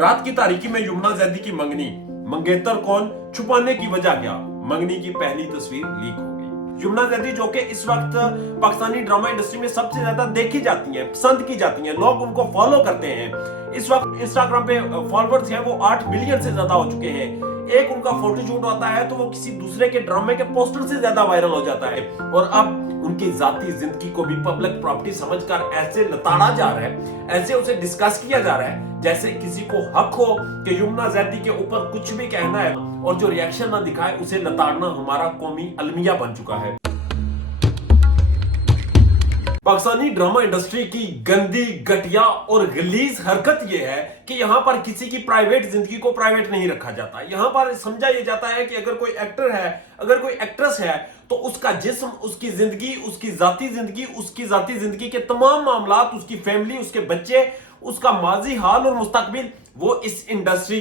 रात की तारीकी में यमुना जैदी की मंगनी, मंगेतर कौन, छुपाने की वजह क्या, मंगनी की पहली तस्वीर लीक हो गई। यमुना जैदी जो कि इस वक्त पाकिस्तानी ड्रामा इंडस्ट्री में सबसे ज्यादा देखी जाती हैं, पसंद की जाती हैं, लोग उनको फॉलो करते हैं। इस वक्त इंस्टाग्राम पे फॉलोअर्स हैं वो 8 मिलियन से ज्यादा हो चुके हैं। एक उनका फोटो शूट होता है तो वो किसी दूसरे के ड्रामे के पोस्टर से ज्यादा वायरल हो जाता है। और अब उनकी जाती जिंदगी को भी पब्लिक प्रॉपर्टी समझकर ऐसे लताड़ा जा रहा है, ऐसे उसे डिस्कस किया जा रहा है जैसे किसी को हक हो कि यमुना जैदी के ऊपर कुछ भी कहना है, और जो रिएक्शन ना दिखाए उसे लताड़ना हमारा कौमी अलमिया बन चुका है। पाकिस्तानी ड्रामा इंडस्ट्री की गंदी, घटिया और गलीज हरकत यह है कि यहां पर किसी की प्राइवेट जिंदगी को प्राइवेट नहीं रखा जाता। यहां पर समझा यह जाता है कि अगर कोई एक्टर है, अगर कोई एक्ट्रेस है, तो उसका जिस्म, उसकी जिंदगी, उसकी जाती जिंदगी के तमाम मामलात, उसकी फैमिली, उसके बच्चे, उसका माजी हाल और मुस्तकबिल, वो इस इंडस्ट्री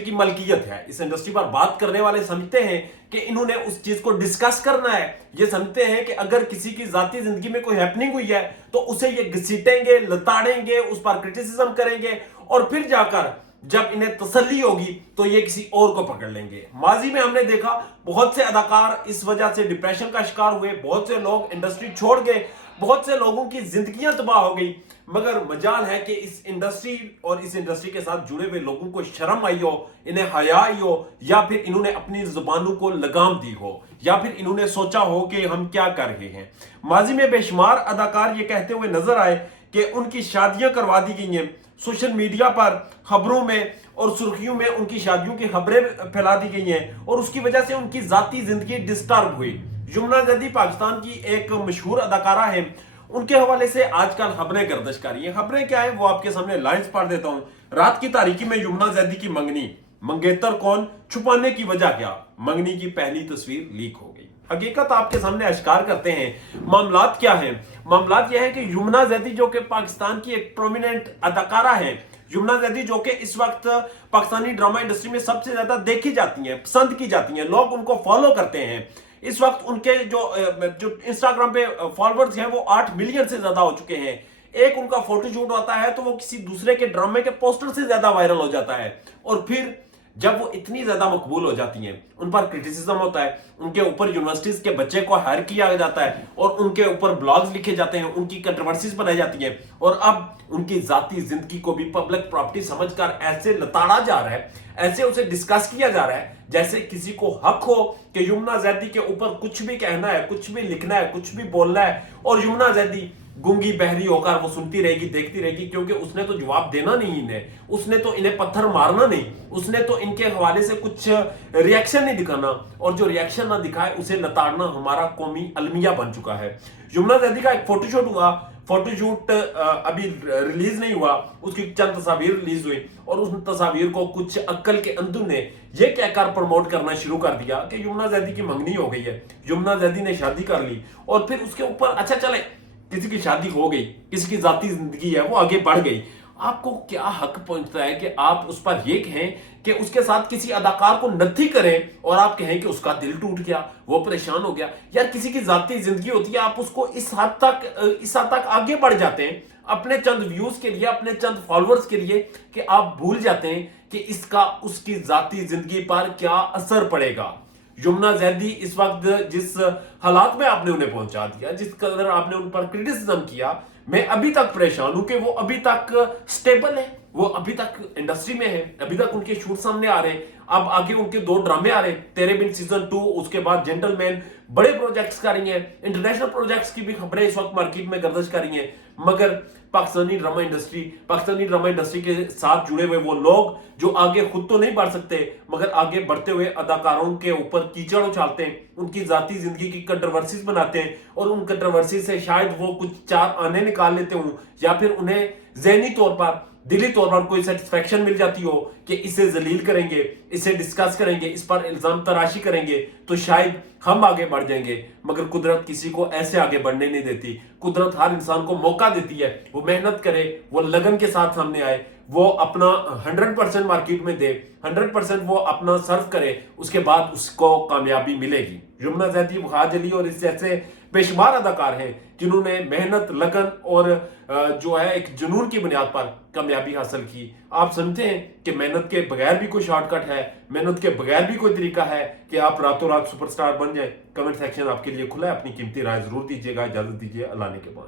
की मलकियत है। इस इंडस्ट्री पर बात करने वाले समझते हैं कि इन्होंने उस चीज को डिस्कस करना है। ये समझते हैं कि अगर किसी की जाती जिंदगी में कोई हैपनिंग हुई है तो उसे ये घसीटेंगे, लताड़ेंगे, उस पर क्रिटिसिज्म करेंगे, और फिर जाकर जब इन्हें तसल्ली होगी तो ये किसी और को पकड़ लेंगे। माजी में हमने देखा बहुत से अदाकार इस वजह से डिप्रेशन का शिकार हुए, बहुत से लोग इंडस्ट्री छोड़ गए, बहुत से लोगों की जिंदगियां तबाह हो गई। मगर मजाल है कि इस इंडस्ट्री और इस इंडस्ट्री के साथ जुड़े हुए लोगों को शर्म आई हो, इन्हें हया आई हो, या फिर इन्होंने अपनी जुबानों को लगाम दी हो, या फिर इन्होंने सोचा हो कि हम क्या कर रहे हैं। माजी में बेशुमार अदाकार ये कहते हुए नजर आए कि उनकी शादियां करवा दी गई हैं। सोशल मीडिया पर खबरों में और सुर्खियों में उनकी शादियों की खबरें फैला दी गई हैं, और उसकी वजह से उनकी जाती जिंदगी डिस्टर्ब हुई। यमुना जैदी पाकिस्तान की एक मशहूर अदाकारा है, उनके हवाले से आजकल खबरें गर्दिश कर रही हैं। खबरें क्या है वो आपके सामने लाइंस पढ़ देता हूं। रात की तारीकी में यमुना जैदी की मंगनी, मंगेतर कौन, छुपाने की वजह क्या, मंगनी की पहली तस्वीर लीक हो गई। हकीकत आपके सामने अश्कार करते हैं। मामलात क्या है? मामलात यह है कि यमुना जैदी जो कि पाकिस्तान की एक प्रोमिनेंट अदाकारा है, यमुना जैदी जो कि इस वक्त पाकिस्तानी ड्रामा इंडस्ट्री में सबसे ज्यादा देखी जाती हैं, पसंद की जाती हैं, लोग उनको फॉलो करते हैं। इस वक्त उनके जो इंस्टाग्राम पे फॉलोअर्स हैं वो 8 मिलियन से ज्यादा हो चुके हैं। एक उनका फोटो शूट होता है तो वो किसी दूसरे के ड्रामे के पोस्टर से ज्यादा वायरल हो जाता है। और फिर जब वो इतनी ज्यादा मकबूल हो जाती हैं, उन पर क्रिटिसिज्म होता है, उनके ऊपर यूनिवर्सिटीज के बच्चे को हायर किया जाता है, और उनके ऊपर ब्लॉग्स लिखे जाते हैं, उनकी कंट्रोवर्सीज बनाई जाती हैं, और अब उनकी जाती जिंदगी को भी पब्लिक प्रॉपर्टी समझकर ऐसे लताड़ा जा रहा है, ऐसे उसे डिस्कस किया जा रहा है जैसे किसी को हक हो कि यमुना जैदी के ऊपर कुछ भी कहना है, कुछ भी लिखना है, कुछ भी बोलना है, और यमुना जैदी गूंगी बहरी होकर वो सुनती रहेगी, देखती रहेगी, क्योंकि उसने तो जवाब देना नहीं इन्हें, उसने तो इन्हें पत्थर मारना नहीं, उसने तो इनके हवाले से कुछ रिएक्शन नहीं दिखाना, और जो रिएक्शन ना दिखाए उसे लताड़ना हमारा कौमी अलमिया बन चुका है। यमुना जैदी का एक फोटोशूट हुआ, फोटोशूट अभी रिलीज नहीं हुआ, उसकी चंद तस्वीर रिलीज हुई, और उस तस्वीर को कुछ अक्ल के अंधों ने यह कहकर प्रमोट करना शुरू कर दिया कि यमुना जैदी की मंगनी हो गई है, यमुना जैदी ने शादी कर ली, और फिर उसके ऊपर अच्छा चले किसी की शादी हो गई, किसी की जाती जिंदगी है वो आगे बढ़ गई, आपको क्या हक पहुंचता है कि आप उस पर यह कहें कि उसके साथ किसी अदाकार को नथी करें, और आप कहें कि उसका दिल टूट गया, वो परेशान हो गया। यार किसी की जाती जिंदगी होती है, आप उसको इस हद तक आगे बढ़ जाते हैं अपने चंद व्यूज के लिए, अपने चंद फॉलोअर्स के लिए, कि आप भूल जाते हैं कि इसका उसकी जाती जिंदगी पर क्या असर पड़ेगा। यमुना जैदी इस वक्त जिस हालात में आपने उन्हें पहुंचा दिया, जिस कदर आपने उन पर क्रिटिसिज्म किया, मैं अभी तक परेशान हूं कि वो अभी तक स्टेबल है, वो अभी तक इंडस्ट्री में है, अभी तक उनके शूट सामने आ रहे हैं। अब आगे उनके 2 ड्रामे आ रहे हैं, तेरे बिन सीजन 2, उसके बाद जेंटलमैन, बड़े प्रोजेक्ट्स कर रही हैं, इंटरनेशनल प्रोजेक्ट्स की भी खबरें इस वक्त मार्केट में गर्दिश कर रही हैं। मगर पाकिस्तानी ड्रामा इंडस्ट्री के साथ जुड़े हुए वो लोग जो आगे खुद तो नहीं बढ़ सकते, मगर आगे बढ़ते हुए अदाकारों के ऊपर कीचड़ उछालते हैं, उनकी जाती जिंदगी की कंट्रोवर्सीज बनाते हैं, और उन कंट्रोवर्सी से शायद वो कुछ 4 आने निकाल लेते हों, या फिर उन्हें ज़हनी तौर पर, दिली तौर पर कोई सेटिस्फेक्शन मिल जाती हो कि इसे जलील करेंगे, इसे डिस्कस करेंगे, इस पर इल्जाम तराशी करेंगे तो शायद हम आगे बढ़ जाएंगे। मगर कुदरत किसी को ऐसे आगे बढ़ने नहीं देती। कुदरत हर इंसान को मौका देती है, वो मेहनत करे, वो लगन के साथ सामने आए, वो अपना 100% मार्केट में दे, 100% वो अपना सर्व करे, उसके बाद उसको कामयाबी मिलेगी। यमुना जैदी, वहाज अली और इस जैसे बेशुमार अदाकार हैं जिन्होंने मेहनत, लगन और जो है एक जुनून की बुनियाद पर कामयाबी हासिल की। आप समझते हैं कि मेहनत के बगैर भी कोई शॉर्टकट है, मेहनत के बगैर भी कोई तरीका है कि आप रातों रात सुपरस्टार बन जाए? कमेंट सेक्शन आपके लिए खुला है, अपनी कीमती राय जरूर दीजिएगा। इजाजत दीजिए, अल्लाह ने के बाद।